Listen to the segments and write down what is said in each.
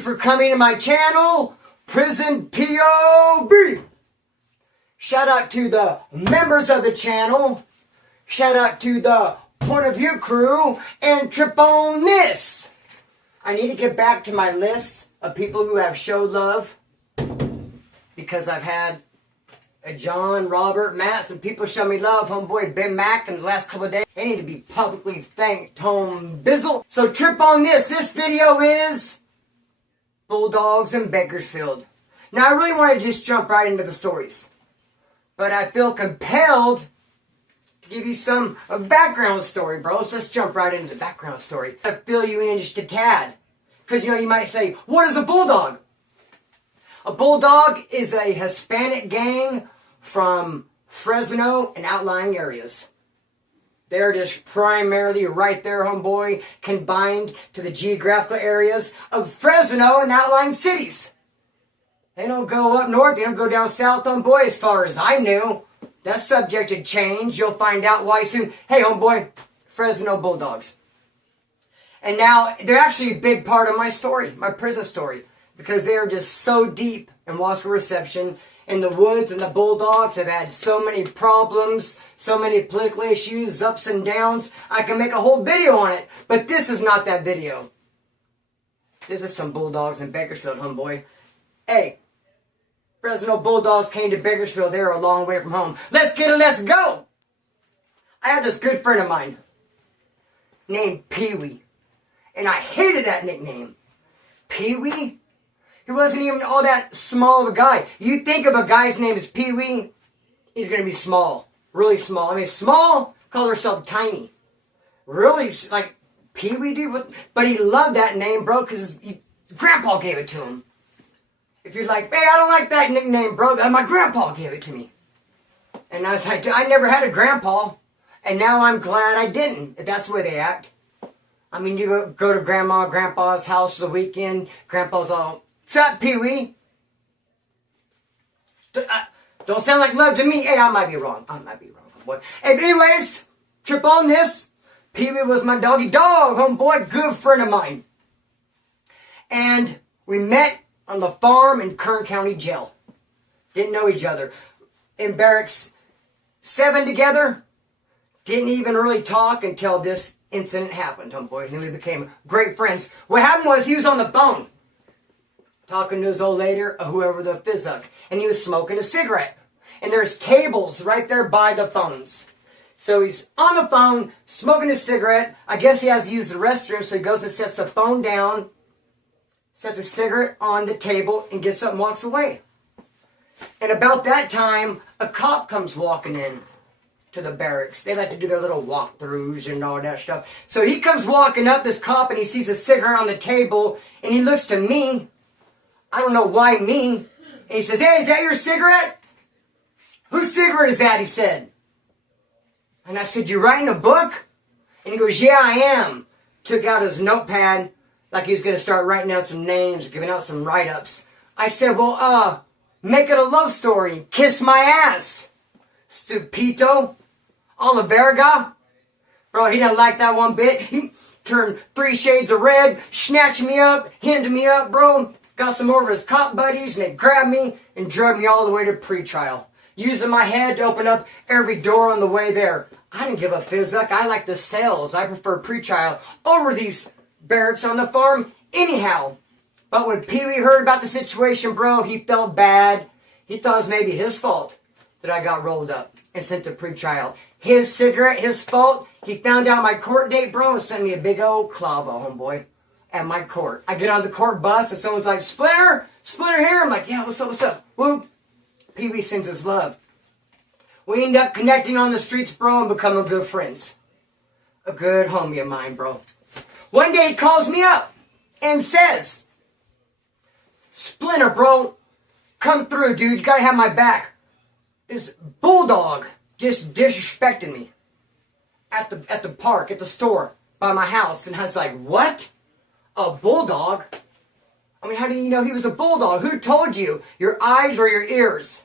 you for coming to my channel, Prison POV. Shout out to the members of the channel. Shout out to the Point of View crew and Trip on This. I need to get back to my list of people who have showed love, because I've had John, Robert, Matt, some people show me love. Homeboy Ben Mac in the last couple of days. They need to be publicly thanked, home bizzle. So Trip on This. This video is Bulldogs in Bakersfield. Now I really want to just jump right into the stories, but I feel compelled to give you some background story, bro. So let's jump right into the background story. I fill you in just a tad, because you might say, what is a bulldog? A bulldog is a Hispanic gang from Fresno and outlying areas. They're just primarily right there, homeboy, combined to the geographical areas of Fresno and outlying cities. They don't go up north, they don't go down south, homeboy, as far as I knew. That's subject to change. You'll find out why soon. Hey, homeboy, Fresno Bulldogs. And now, they're actually a big part of my story, my prison story, because they are just so deep in Wasco Reception. In the woods, and the Bulldogs have had so many problems, so many political issues, ups and downs. I can make a whole video on it, but this is not that video. This is some Bulldogs in Bakersfield, homeboy. Hey, Fresno Bulldogs came to Bakersfield. They're a long way from home. Let's get it, let's go! I had this good friend of mine named Pee-wee, and I hated that nickname. Pee-wee? He wasn't even all that small of a guy. You think of a guy's name as Pee-wee, he's going to be small. Really small. I mean, small, call herself tiny. Really, like, Pee-wee, dude? But he loved that name, bro, because his grandpa gave it to him. If you're like, hey, I don't like that nickname, bro, my grandpa gave it to me. And I was like, I never had a grandpa, and now I'm glad I didn't, if that's the way they act. I mean, you go to grandma, grandpa's house for the weekend, grandpa's all, what's up, Pee-wee? Don't sound like love to me. Hey, I might be wrong. Boy. Hey, anyways, Trip on This. Pee-wee was my doggy dog, homeboy, good friend of mine. And we met on the farm in Kern County Jail. Didn't know each other. In barracks 7 together. Didn't even really talk until this incident happened, homeboy. And then we became great friends. What happened was he was on the phone, talking to his old lady, or whoever the physic, and he was smoking a cigarette. And there's tables right there by the phones. So he's on the phone, smoking a cigarette. I guess he has to use the restroom, so he goes and sets the phone down, sets a cigarette on the table, and gets up and walks away. And about that time, a cop comes walking in to the barracks. They like to do their little walkthroughs and all that stuff. So he comes walking up, this cop, and he sees a cigarette on the table, and he looks to me. I don't know why me. And he says, hey, is that your cigarette? Whose cigarette is that? He said. And I said, you writing a book? And he goes, yeah, I am. Took out his notepad like he was going to start writing down some names, giving out some write-ups. I said, well, make it a love story. Kiss my ass. Stupito. Oliverga. Bro, he didn't like that one bit. He turned 3 shades of red, snatched me up, hemmed me up, bro. Got some more of his cop buddies, and they grabbed me and drug me all the way to pretrial, using my head to open up every door on the way there. I didn't give a fizzuck. I like the cells. I prefer pretrial over these barracks on the farm anyhow. But when Pee-wee heard about the situation, bro, he felt bad. He thought it was maybe his fault that I got rolled up and sent to pretrial. His cigarette, his fault. He found out my court date, bro, and sent me a big old clavo, homeboy, at my court. I get on the court bus, and someone's like, Splinter here. I'm like, yeah, what's up? Whoop. Pee-wee sends his love. We end up connecting on the streets, bro, and becoming good friends. A good homie of mine, bro. One day he calls me up and says, Splinter, bro, come through, dude. You gotta have my back. This bulldog just disrespected me at the park, at the store, by my house. And I was like, what? A bulldog? I mean, how do you know he was a bulldog? Who told you? Your eyes or your ears?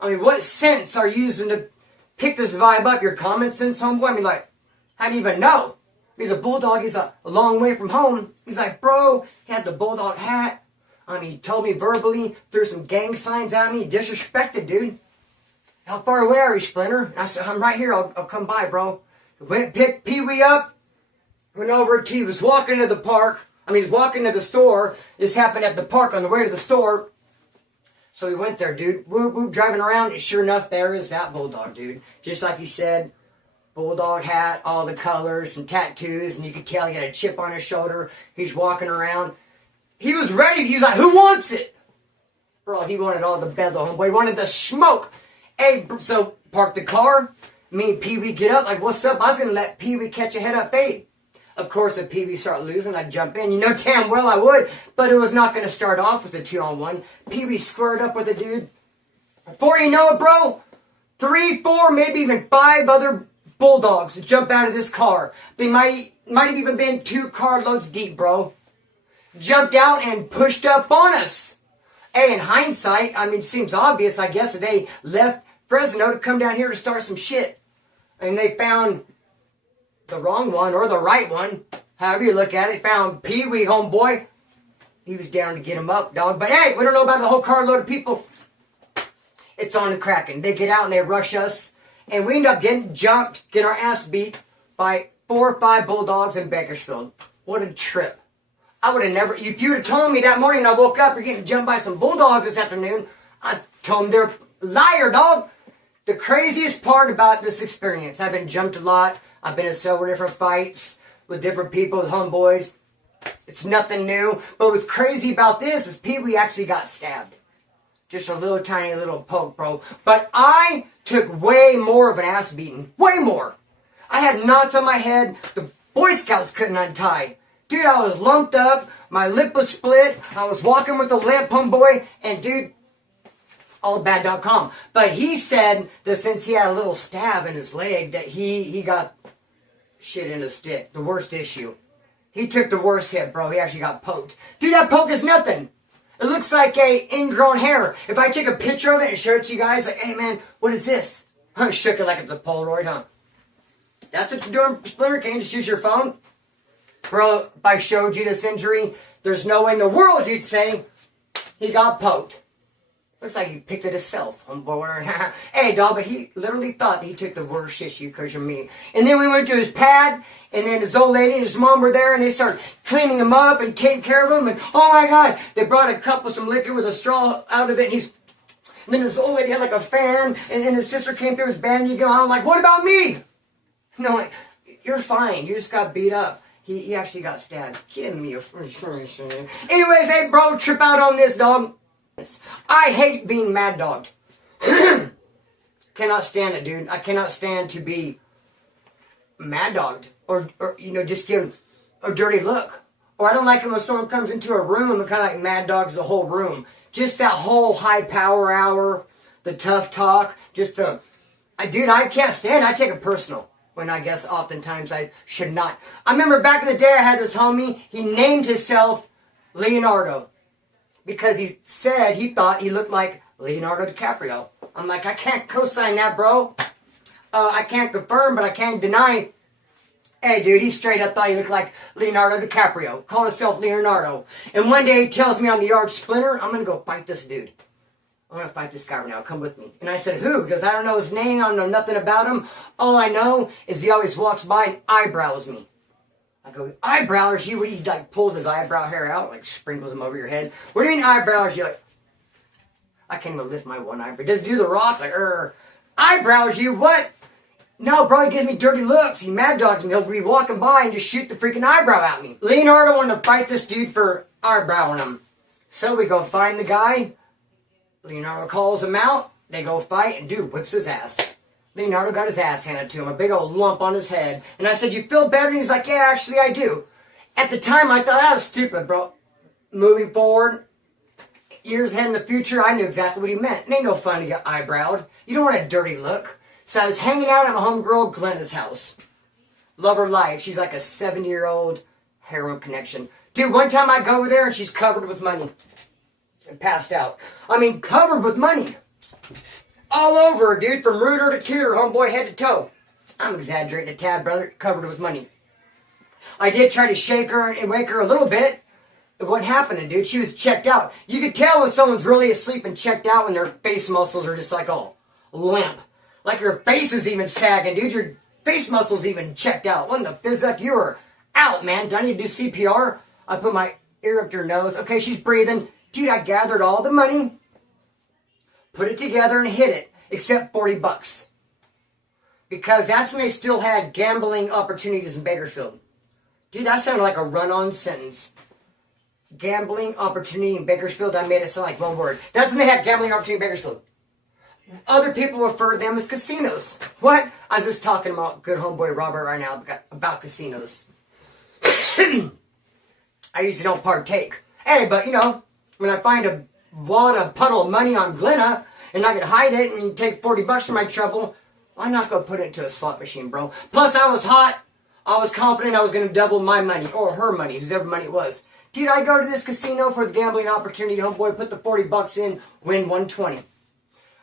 I mean, what sense are you using to pick this vibe up? Your common sense, homeboy? I mean, like, how do you even know? He's a bulldog. He's a long way from home. He's like, bro, He had the Bulldog hat. I mean, he told me verbally, threw some gang signs at me, disrespected, dude. How far away are you, Splinter? And I said, I'm right here, I'll come by, bro. Went, picked Pee-wee up, went over to, he was walking to the park. I mean, he was walking to the store. This happened at the park on the way to the store. So we went there, dude. Whoop, whoop, driving around. And sure enough, there is that Bulldog, dude. Just like he said, Bulldog hat, all the colors, some tattoos. And you could tell he had a chip on his shoulder. He's walking around. He was ready. He was like, who wants it? Bro, he wanted all the bedlam, homeboy. He wanted the smoke. Hey, so park the car. Me and Pee-wee get up. Like, what's up? I was going to let Pee-wee catch a head-up fade. Of course, if Pee-wee start losing, I'd jump in. You know damn well I would. But it was not going to start off with a 2-on-1. Pee-wee squared up with the dude. Before you know it, bro, 3, 4, maybe even 5 other Bulldogs jump out of this car. They might have even been 2 carloads deep, bro. Jumped out and pushed up on us. Hey, in hindsight, I mean, it seems obvious, I guess, that they left Fresno to come down here to start some shit. And they found the wrong one, or the right one, however you look at it. Found Pee-wee, homeboy. He was down to get him up, dog. But hey, we don't know about the whole carload of people. It's on the cracking. They get out and they rush us. And we end up getting jumped, get our ass beat by 4 or 5 Bulldogs in Bakersfield. What a trip. I would have never, if you would have told me that morning I woke up, you're getting jumped by some Bulldogs this afternoon, I'd told them they're liar, dog. The craziest part about this experience, I've been jumped a lot. I've been in several different fights with different people, with homeboys. It's nothing new. But what's crazy about this is Pee-wee actually got stabbed. Just a little tiny little poke, bro. But I took way more of an ass beating. Way more. I had knots on my head the Boy Scouts couldn't untie. Dude, I was lumped up. My lip was split. I was walking with a limp, homeboy. And dude, allbad.com. But he said that since he had a little stab in his leg, that he got shit in his stick. The worst issue. He took the worst hit, bro. He actually got poked. Dude, that poke is nothing. It looks like a ingrown hair. If I take a picture of it and show it to you guys, like, hey man, what is this? I shook it like it's a Polaroid, huh? That's what you're doing, Splinter. Can't you just use your phone? Bro, if I showed you this injury, there's no way in the world you'd say he got poked. Looks like he picked it himself, homeboy. Hey, dog, but he literally thought that he took the worst issue because of me. And then we went to his pad, and then his old lady and his mom were there, and they started cleaning him up and taking care of him. And oh my God, they brought a cup with some liquor with a straw out of it, and then his old lady had like a fan, and then his sister came through, his bandaging. I'm like, what about me? No, like, you're fine. You just got beat up. He actually got stabbed. Give me a Anyways, hey, bro, trip out on this, dog. I hate being mad dogged. Cannot stand it, dude. I cannot stand to be mad dogged. Or you know, just give a dirty look. Or I don't like it when someone comes into a room and kind of like mad dogs the whole room. Just that whole high power hour, the tough talk, just the... Dude, I can't stand it. I take it personal. When I guess oftentimes I should not. I remember back in the day I had this homie. He named himself Leonardo. Because he said he thought he looked like Leonardo DiCaprio. I'm like, I can't co-sign that, bro. I can't confirm, but I can't deny. Hey, dude, he straight up thought he looked like Leonardo DiCaprio. Called himself Leonardo. And one day he tells me on the yard, Splinter, I'm going to go fight this dude. I'm going to fight this guy right now. Come with me. And I said, who? Because I don't know his name. I don't know nothing about him. All I know is he always walks by and eyebrows me. I go, eyebrows? He like pulls his eyebrow hair out, like sprinkles them over your head. What do you mean eyebrows? You like, I can't even lift my one eyebrow. Does do the rock like, eyebrows you? What? No, bro, he gives me dirty looks. He mad dogs me. He'll be walking by and just shoot the freaking eyebrow at me. Leonardo wanted to fight this dude for eyebrowing him. So we go find the guy. Leonardo calls him out. They go fight, and dude whips his ass. Leonardo got his ass handed to him, a big old lump on his head. And I said, you feel better? And he's like, yeah, actually I do. At the time, I thought that was stupid, bro. Moving forward, years ahead in the future, I knew exactly what he meant. It ain't no fun to get eyebrowed. You don't want a dirty look. So I was hanging out at my homegirl Glenda's house. Love her life. She's like a 70-year-old heroin connection. Dude, one time I go over there and she's covered with money. And passed out. I mean, covered with money. All over her, dude, from rooter to tutor, homeboy, head to toe. I'm exaggerating a tad, brother. Covered with money. I did try to shake her and wake her a little bit. what happened, dude? She was checked out. You could tell when someone's really asleep and checked out when their face muscles are just like all limp. Like your face is even sagging, dude. Your face muscles even checked out. What in the physic? You were out, man. Do I need to do CPR? I put my ear up to her nose. Okay, she's breathing. Dude, I gathered all the money, put it together and hid it, except $40. Because that's when they still had gambling opportunities in Bakersfield. Dude, that sounded like a run-on sentence. Gambling opportunity in Bakersfield. I made it sound like one word. That's when they had gambling opportunity in Bakersfield. Other people refer to them as casinos. What? I was just talking about good homeboy Robert right now about casinos. I usually don't partake. Hey, but you know, when I find a puddle of money on Glenna and I can hide it and you take $40 for my trouble, why not go put it into a slot machine, bro? Plus, I was hot. I was confident I was going to double my money or her money, whoever money it was. Did I go to this casino for the gambling opportunity? Homeboy, put the $40 in, win $120.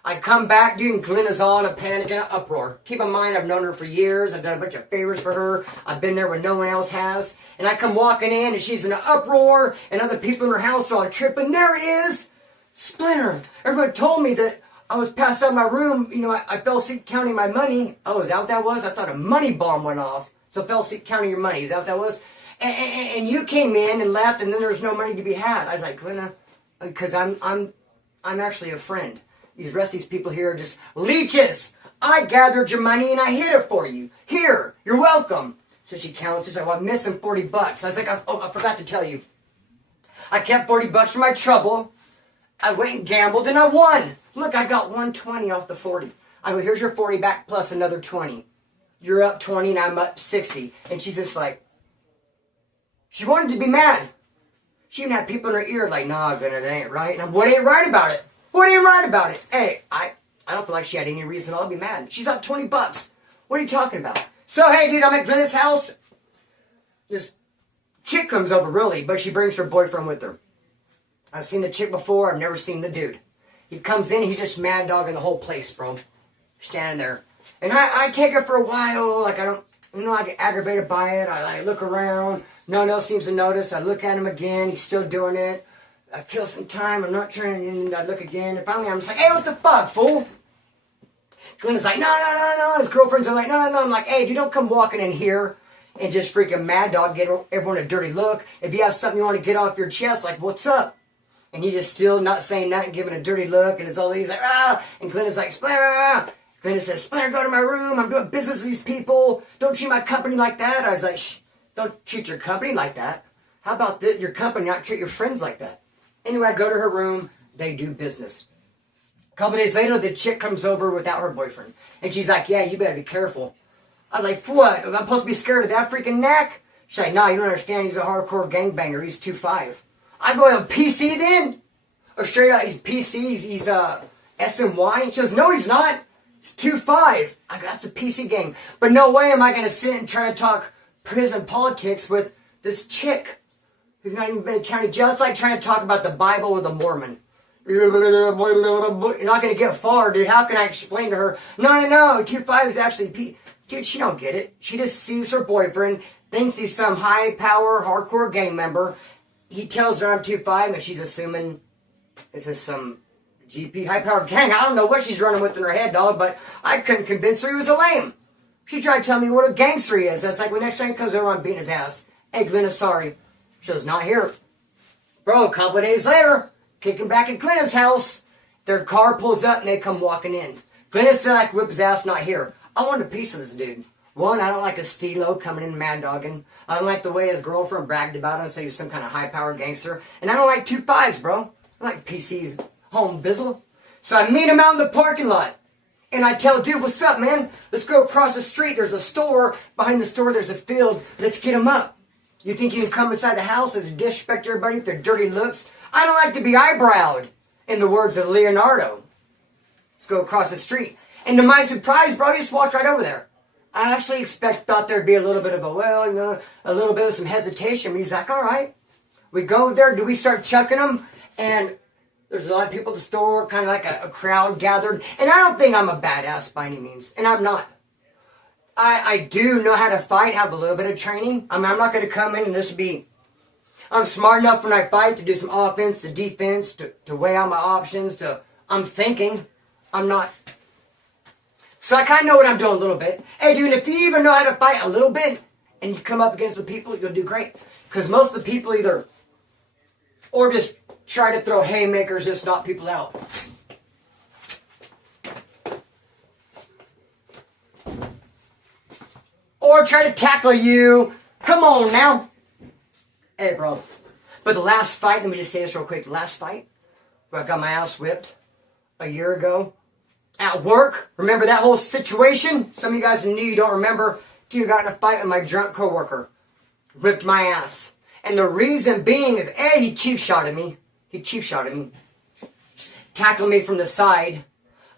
I come back, dude, and Glenna's all in a panic and an uproar. Keep in mind, I've known her for years. I've done a bunch of favors for her. I've been there when no one else has. And I come walking in, and she's in an uproar, and other people in her house are on tripping. There he is! Splinter! Everybody told me that I was passed out of my room. You know, I fell asleep counting my money. Oh, is that what that was? I thought a money bomb went off. So fell asleep counting your money. Is that what that was? And you came in and left, and then there was no money to be had. I was like, Glenna, because I'm actually a friend. The rest of these people here are just leeches. I gathered your money and I hid it for you. Here, you're welcome. So she counts. She's like, well, I'm missing $40. I was like, I forgot to tell you. I kept $40 for my trouble. I went and gambled and I won. Look, I got $120 off the 40. I go, here's your 40 back plus another 20. You're up 20 and I'm up 60. And she's just like, she wanted to be mad. She even had people in her ear like, nah, Glenna, that ain't right. And I'm, what ain't right about it? What ain't right about it? Hey, I don't feel like she had any reason at all to be mad. She's up $20. What are you talking about? So, hey, dude, I'm at Glenna's house. This chick comes over, really, but she brings her boyfriend with her. I've seen the chick before. I've never seen the dude. He comes in. He's just mad dogging the whole place, bro. Standing there. And I take it for a while. Like, I don't, you know, I get aggravated by it. I look around. No one else seems to notice. I look at him again. He's still doing it. I kill some time, I'm not trying, and I look again, and finally I'm just like, hey, what the fuck, fool? Glenna's like, no, his girlfriends are like, no, I'm like, hey, dude, don't come walking in here and just freaking mad dog, get everyone a dirty look. If you have something you want to get off your chest, like, what's up? And he's just still not saying nothing, giving a dirty look, and it's all he's like, ah, and Glenna's like, Splinter, Glenna says, Splinter, go to my room, I'm doing business with these people, don't treat my company like that. I was like, shh, don't treat your company like that. How about your company not treat your friends like that? Anyway, I go to her room. They do business. A couple days later, the chick comes over without her boyfriend. And she's like, yeah, you better be careful. I was like, for what? Am I supposed to be scared of that freaking neck? She's like, nah, you don't understand. He's a hardcore gangbanger. He's 2'5". I go, PC then? Or straight out, he's PC. He's SMY. And she goes, no, he's not. He's 2'5". I go, that's a PC gang. But no way am I going to sit and try to talk prison politics with this chick who's not even been in county jail. It's like trying to talk about the Bible with a Mormon. You're not going to get far, dude. How can I explain to her? No, 2'5" is actually P. Dude, she don't get it. She just sees her boyfriend, thinks he's some high-power, hardcore gang member. He tells her I'm 2'5", and she's assuming this is some GP high-powered gang. I don't know what she's running with in her head, dog, but I couldn't convince her he was a lame. She tried to tell me what a gangster he is. That's like when next time he comes over, I'm beating his ass. Hey, Glenna, sorry. She was not here. Bro, a couple of days later, kicking back at Glenna's house, their car pulls up and they come walking in. Glenna said I could whip his ass, not here. I want a piece of this dude. One, I don't like a Stilo coming in mad dogging. I don't like the way his girlfriend bragged about him and said he was some kind of high-powered gangster. And I don't like 2'5", bro. I like PC's home bizzle. So I meet him out in the parking lot. And I tell dude, what's up, man? Let's go across the street. There's a store. Behind the store, there's a field. Let's get him up. You think you can come inside the house and disrespect everybody with their dirty looks? I don't like to be eyebrowed, in the words of Leonardo. Let's go across the street. And to my surprise, bro, he just walked right over there. I actually thought there'd be a little bit of a little bit of some hesitation. But he's like, all right. We go there. Do we start chucking them? And there's a lot of people at the store, kind of like a crowd gathered. And I don't think I'm a badass by any means. And I'm not. I do know how to fight, have a little bit of training. I mean, I'm not going to come in and just be I'm smart enough when I fight to do some offense, to defense, to weigh out my options, I'm thinking. I'm not. So I kind of know what I'm doing a little bit. Hey, dude, if you even know how to fight a little bit and you come up against the people, you'll do great. Because most of the people either, or just try to throw haymakers, just knock people out. Or try to tackle you. Come on now. Hey, bro. But the last fight, let me just say this real quick. The last fight, where I got my ass whipped a year ago at work. Remember that whole situation? Some of you guys knew, you don't remember. Dude, got in a fight with my drunk coworker. Whipped my ass. And the reason being is, A, he cheap shotted me. Tackled me from the side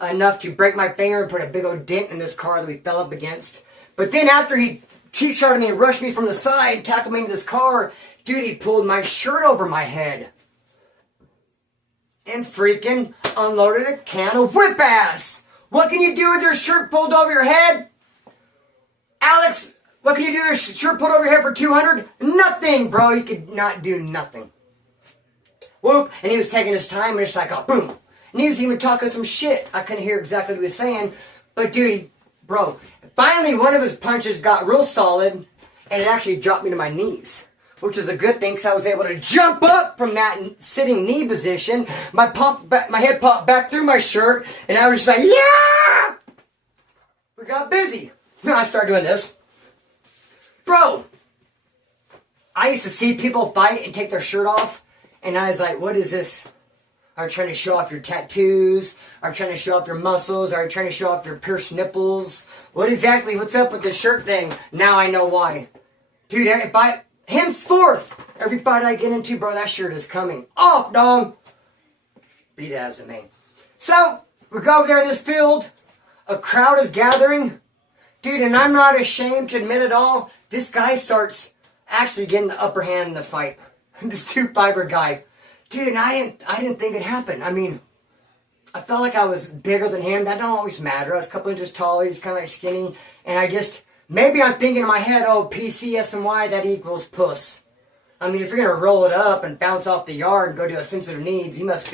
enough to break my finger and put a big old dent in this car that we fell up against. But then after he cheap shotted me and rushed me from the side and tackled me into this car, dude, he pulled my shirt over my head. And freaking unloaded a can of whip ass. What can you do with your shirt pulled over your head? Alex, what can you do with your shirt pulled over your head for 200? Nothing, bro. You could not do nothing. Whoop. And he was taking his time and just like, oh, boom. And he was even talking some shit. I couldn't hear exactly what he was saying. But dude, bro, finally one of his punches got real solid and it actually dropped me to my knees. Which was a good thing because I was able to jump up from that sitting knee position. My head popped back through my shirt and I was just like, yeah! We got busy. Then I started doing this. Bro, I used to see people fight and take their shirt off. And I was like, what is this? Are you trying to show off your tattoos? Are you trying to show off your muscles? Are you trying to show off your pierced nipples? What's up with the shirt thing? Now I know why. Dude, henceforth, every fight I get into, bro, that shirt is coming off, dog. Be that as it may. So, we go over there in this field. A crowd is gathering. Dude, and I'm not ashamed to admit it all. This guy starts actually getting the upper hand in the fight. This 2'5" guy. Dude, and I didn't think it happened. I mean, I felt like I was bigger than him. That don't always matter. I was a couple inches taller. He's kind of like skinny. And maybe I'm thinking in my head, oh, PCSMY, that equals puss. I mean, if you're going to roll it up and bounce off the yard and go to a sensitive needs, you must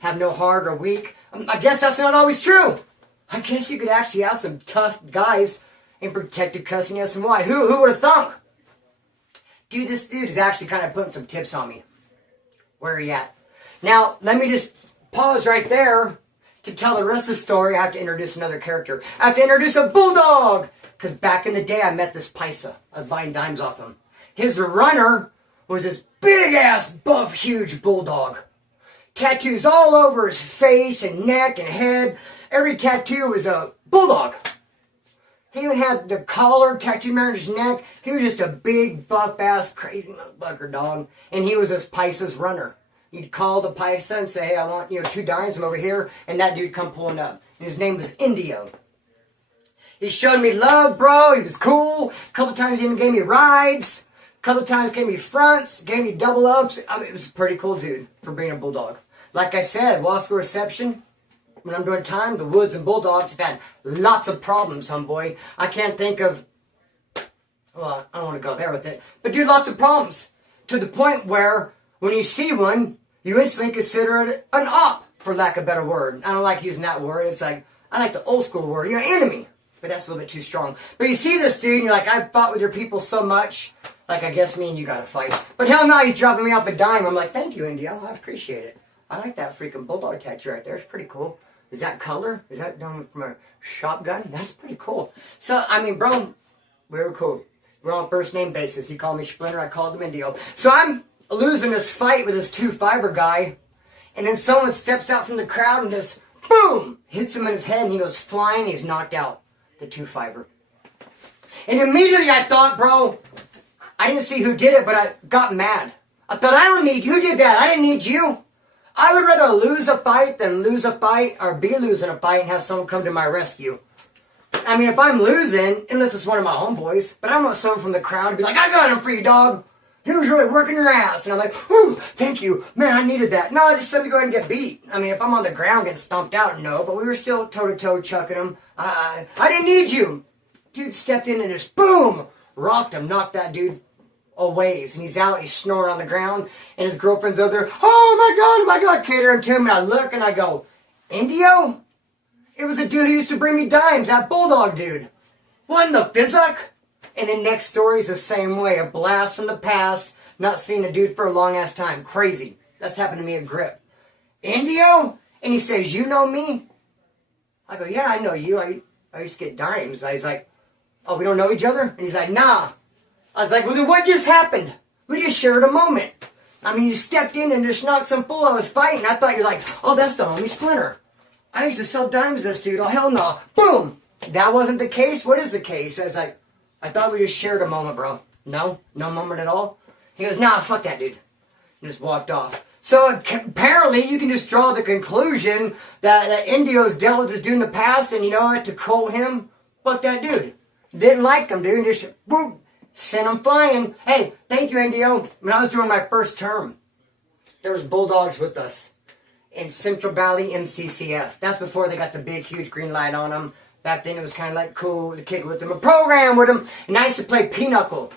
have no heart or weak. I guess that's not always true. I guess you could actually have some tough guys in protected cussing SMY. Who would have thunk? Dude, this dude is actually kind of putting some tips on me. Where are you at? Now, let me just pause right there to tell the rest of the story. I have to introduce another character. I have to introduce a Bulldog. Because back in the day, I met this Paisa. I was buying dimes off him. His runner was this big-ass, buff, huge Bulldog. Tattoos all over his face and neck and head. Every tattoo was a Bulldog. He even had the collar tattooed around his neck. He was just a big, buff-ass, crazy motherfucker, dog. And he was this Paisa's runner. You'd call the Paisa and say, hey, I want 2 dimes, I'm over here. And that dude come pulling up. And his name was Indio. He showed me love, bro. He was cool. A couple times he even gave me rides. A couple times gave me fronts. Gave me double ups. I mean, it was a pretty cool dude for being a Bulldog. Like I said, Wasco Reception, when I'm doing time, the Woods and Bulldogs have had lots of problems, homeboy. I can't think of, well, I don't want to go there with it. But dude, lots of problems. To the point where when you see one, you instantly consider it an op, for lack of a better word. I don't like using that word. It's like, I like the old school word. You're an enemy. But that's a little bit too strong. But you see this dude, and you're like, I've fought with your people so much. Like, I guess me and you gotta fight. But hell no, he's dropping me off a dime. I'm like, thank you, Indio. I appreciate it. I like that freaking Bulldog tattoo right there. It's pretty cool. Is that color? Is that done from a shotgun? That's pretty cool. So, I mean, bro, we were cool. We're on first name basis. He called me Splinter. I called him Indio. So I'm losing this fight with this 2'5" guy. And then someone steps out from the crowd and just, boom, hits him in his head. And he goes flying. He's knocked out. The 2'5". And immediately I thought, bro, I didn't see who did it, but I got mad. I thought, I don't need you. Who did that? I didn't need you. I would rather lose a fight than lose a fight or be losing a fight and have someone come to my rescue. I mean, if I'm losing, unless it's one of my homeboys, but I don't want someone from the crowd to be like, I got him for you, dog. He was really working your ass. And I'm like, whew, thank you. Man, I needed that. No, just let me go ahead and get beat. I mean, if I'm on the ground getting stomped out, no. But we were still toe-to-toe chucking him. I didn't need you. Dude stepped in and just, boom, rocked him. Knocked that dude a ways, and he's out, he's snoring on the ground, and his girlfriend's over there, oh my God, catering to him, and I look and I go, Indio? It was a dude who used to bring me dimes, that Bulldog dude. What in the physic? And then next story's the same way, a blast from the past, not seeing a dude for a long ass time, crazy. That's happened to me at Grip. Indio? And he says, you know me? I go, yeah, I know you, I used to get dimes. I was like, oh, we don't know each other? And he's like, nah. I was like, well, then what just happened? We just shared a moment. I mean, you stepped in and just knocked some fool I was fighting. I thought you're like, oh, that's the homie Splinter. I used to sell dimes to this dude. Oh, hell no. Boom. That wasn't the case. What is the case? I was like, I thought we just shared a moment, bro. No moment at all. He goes, nah, fuck that dude. And just walked off. So apparently you can just draw the conclusion that Indio's dealt with this dude in the past, and you know what, to quote him, fuck that dude. Didn't like him, dude. Just, boom. Sent him flying. Hey, thank you, Indio. When I was doing my first term, there was Bulldogs with us in Central Valley MCCF. That's before they got the big, huge green light on them. Back then, it was kind of like cool to kick with them, a program with them. And I used to play pinochle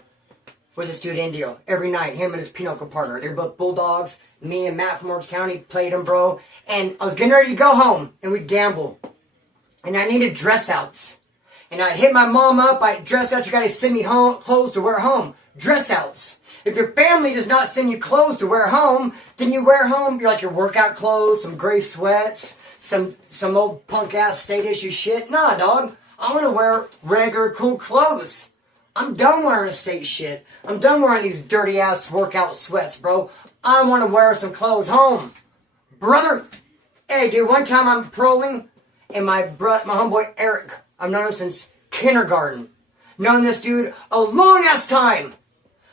with this dude, Indio, every night. Him and his pinochle partner. They were both Bulldogs. Me and Matt from Orange County played them, bro. And I was getting ready to go home, and we'd gamble. And I needed dress outs. And I'd hit my mom up, I'd dress out, you gotta send me home clothes to wear home. Dress outs. If your family does not send you clothes to wear home, then you wear home your workout clothes, some gray sweats, some old punk ass state issue shit. Nah, dog. I wanna wear regular cool clothes. I'm done wearing state shit. I'm done wearing these dirty ass workout sweats, bro. I wanna wear some clothes home. Brother, hey dude, one time I'm paroling, and my homeboy Eric, I've known him since kindergarten. Known this dude a long ass time.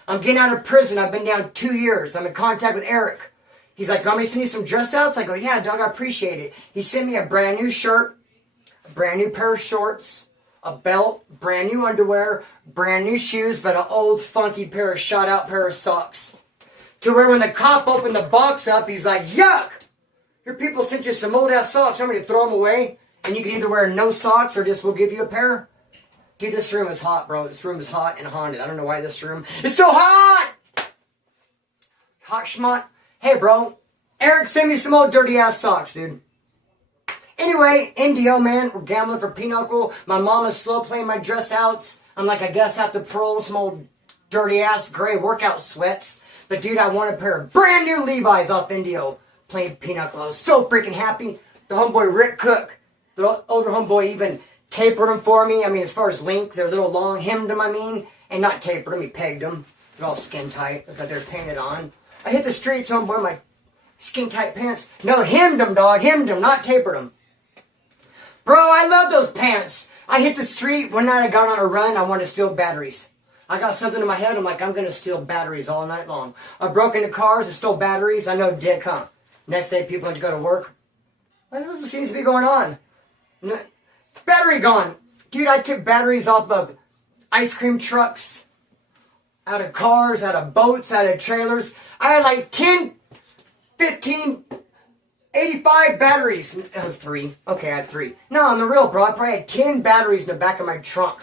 I'm getting out of prison. I've been down 2 years. I'm in contact with Eric. He's like, want me to send you some dress outs? I go, yeah, dog, I appreciate it. He sent me a brand new shirt, a brand new pair of shorts, a belt, brand new underwear, brand new shoes, but an old funky pair of shot out pair of socks. To where when the cop opened the box up, he's like, yuck! Your people sent you some old ass socks. Want me to throw them away? And you can either wear no socks or just we'll give you a pair. Dude, this room is hot, bro. This room is hot and haunted. I don't know why this room is so hot. Hot schmott. Hey, bro. Eric, send me some old dirty ass socks, dude. Anyway, Indio, man. We're gambling for pinochle. My mom is slow playing my dress outs. I'm like, I guess I have to parole some old dirty ass gray workout sweats. But dude, I want a pair of brand new Levi's off Indio playing pinochle. I was so freaking happy. The homeboy Rick Cook, the older homeboy, even tapered them for me. I mean, as far as length, they're a little long. Hemmed them, I mean. And not tapered them, he pegged them. They're all skin tight. Look like they're painted on. I hit the streets, homeboy, in my skin tight pants. No, hemmed them, dog. Hemmed them, not tapered them. Bro, I love those pants. I hit the street. One night I got on a run. I wanted to steal batteries. I got something in my head. I'm like, I'm going to steal batteries all night long. I broke into cars and stole batteries. I know dick, huh? Next day, people went to go to work. What seems to be going on? Battery gone. Dude, I took batteries off of ice cream trucks, out of cars, out of boats, out of trailers. I had like 10, 15, 85 batteries. 3. Okay, I had 3. No, I'm the real, bro. I probably had 10 batteries in the back of my trunk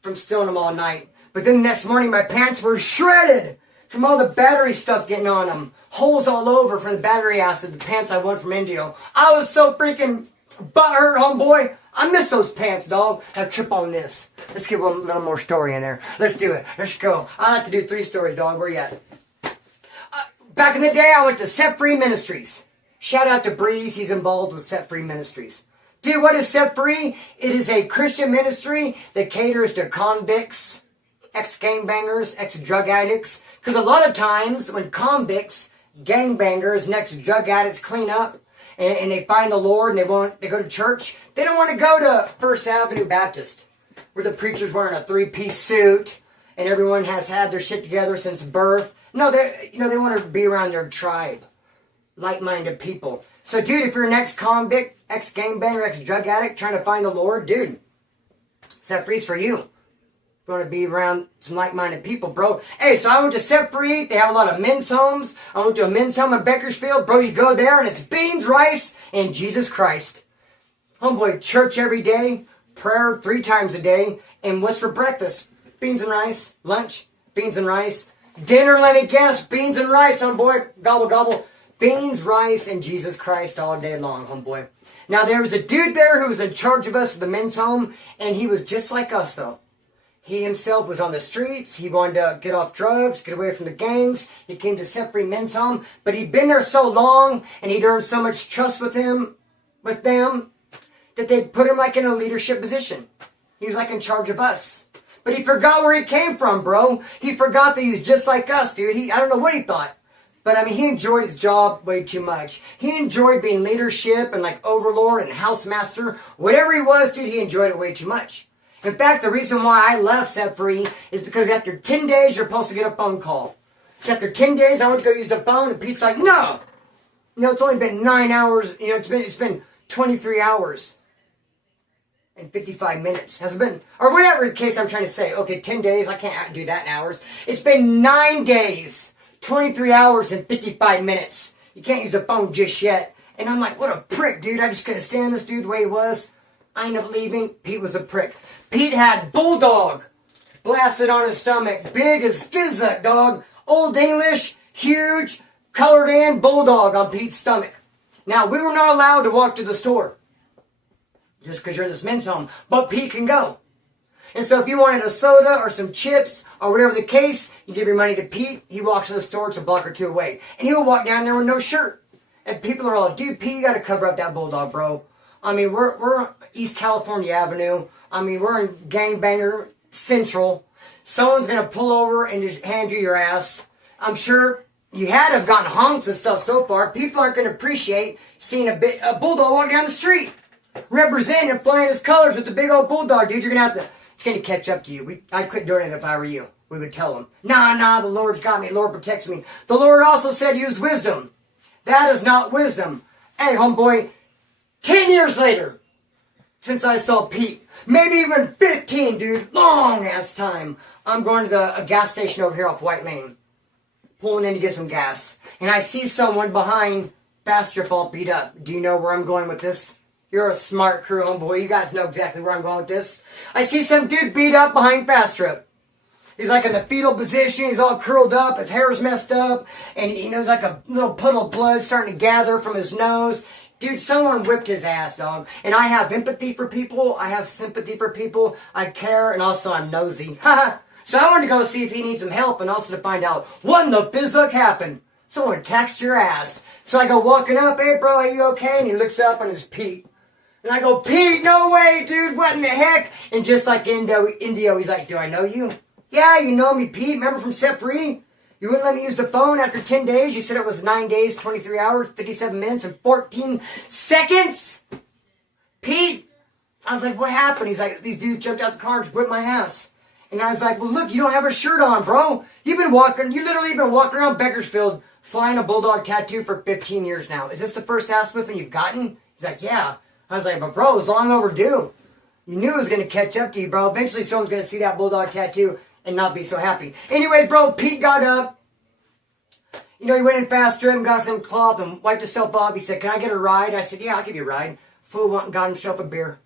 from stealing them all night. But then the next morning, my pants were shredded from all the battery stuff getting on them. Holes all over from the battery acid, the pants I won from Indio. I was so freaking butthurt, homeboy. I miss those pants, dog. Now trip on this. Let's get one little more story in there. Let's do it. Let's go. I like to do 3 stories, dog. Where you at? Back in the day, I went to Set Free Ministries. Shout out to Breeze. He's involved with Set Free Ministries. Dude, what is Set Free? It is a Christian ministry that caters to convicts, ex-gangbangers, ex-drug addicts. Because a lot of times when convicts, gangbangers, and ex-drug addicts clean up, and they find the Lord and they go to church, they don't want to go to First Avenue Baptist, where the preacher's wearing a 3-piece suit and everyone has had their shit together since birth. No, they want to be around their tribe, like-minded people. So, dude, if you're an ex-convict, ex-gangbanger, ex-drug addict trying to find the Lord, dude, Set Free's for you. You want to be around some like-minded people, bro. Hey, so I went to Set Free. They have a lot of men's homes. I went to a men's home in Bakersfield. Bro, you go there and it's beans, rice, and Jesus Christ. Homeboy, church every day. Prayer 3 times a day. And what's for breakfast? Beans and rice. Lunch, Beans and rice. Dinner, let me guess. Beans and rice, homeboy. Gobble, gobble. Beans, rice, and Jesus Christ all day long, homeboy. Now, there was a dude there who was in charge of us at the men's home, and he was just like us, though. He himself was on the streets. He wanted to get off drugs, get away from the gangs. He came to set free men's home. But he'd been there so long, and he'd earned so much trust with them, that they put him like in a leadership position. He was like in charge of us. But he forgot where he came from, bro. He forgot that he was just like us, dude. I don't know what he thought. But, I mean, he enjoyed his job way too much. He enjoyed being leadership and, like, overlord and housemaster. Whatever he was, dude, he enjoyed it way too much. In fact, the reason why I left Set Free is because after 10 days, you're supposed to get a phone call. So after 10 days, I went to go use the phone, and Pete's like, no! You know, it's only been 9 hours. You know, it's been 23 hours and 55 minutes. Has it been, or whatever the case I'm trying to say. Okay, 10 days, I can't do that in hours. It's been 9 days, 23 hours, and 55 minutes. You can't use the phone just yet. And I'm like, what a prick, dude. I just couldn't stand this dude the way he was. I ended up leaving. Pete was a prick. Pete had Bulldog blasted on his stomach. Big as Fizzuck, dog. Old English, huge, colored in Bulldog on Pete's stomach. Now, we were not allowed to walk to the store. Just because you're in this men's home. But Pete can go. And so if you wanted a soda or some chips or whatever the case, you give your money to Pete. He walks to the store. It's a block or two away. And he will walk down there with no shirt. And people are all, dude, Pete, you got to cover up that Bulldog, bro. I mean, we're East California Avenue. I mean, we're in Gangbanger Central. Someone's going to pull over and just hand you your ass. I'm sure you had to have gotten honks and stuff so far. People aren't going to appreciate seeing a Bulldog walk down the street. Representing and flying his colors with the big old Bulldog, dude. You're going to have to, it's going to catch up to you. I'd quit doing it if I were you. We would tell him, nah, the Lord's got me. The Lord protects me. The Lord also said use wisdom. That is not wisdom. Hey, homeboy, 10 years later, since I saw Pete, maybe even 15, dude, long ass time, I'm going to a gas station over here off White Lane, pulling in to get some gas, and I see someone behind Fast Strip all beat up. Do you know where I'm going with this? You're a smart crew, homeboy. You guys know exactly where I'm going with this. I see some dude beat up behind Fast Strip. He's like in the fetal position. He's all curled up. His hair's messed up. And he knows like a little puddle of blood starting to gather from his nose. Dude, someone whipped his ass, dog. And I have empathy for people. I have sympathy for people. I care. And also I'm nosy. So I wanted to go see if he needs some help. And also to find out what in the Fizzuck happened. Someone taxed your ass. So I go walking up. Hey, bro, are you okay? And he looks up and it's Pete. And I go, Pete, no way, dude. What in the heck? And just like Indio, he's like, do I know you? Yeah, you know me, Pete. Remember from Set Free? You wouldn't let me use the phone after 10 days. You said it was 9 days, 23 hours, 57 minutes, and 14 seconds. Pete, I was like, what happened? He's like, these dudes jumped out the car and whipped my ass. And I was like, well, look, you don't have a shirt on, bro. You literally been walking around Bakersfield flying a Bulldog tattoo for 15 years now. Is this the first ass whipping you've gotten? He's like, yeah. I was like, but bro, it's long overdue. You knew it was going to catch up to you, bro. Eventually someone's going to see that Bulldog tattoo and not be so happy. Anyway, bro, Pete got up. You know, he went in faster and got some cloth and wiped himself off. He said, can I get a ride? I said, yeah, I'll give you a ride. Fool went and got himself a beer.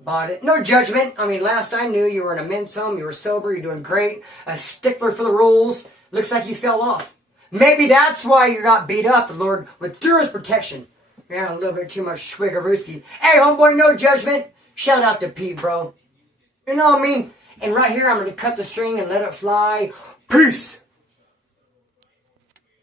Bought it. No judgment. I mean, last I knew, you were in a men's home. You were sober. You're doing great. A stickler for the rules. Looks like you fell off. Maybe that's why you got beat up. The Lord withdrew his protection. You're having a little bit too much swiggerooski. Hey, homeboy, no judgment. Shout out to Pete, bro. You know what I mean? And right here, I'm going to cut the string and let it fly. Peace.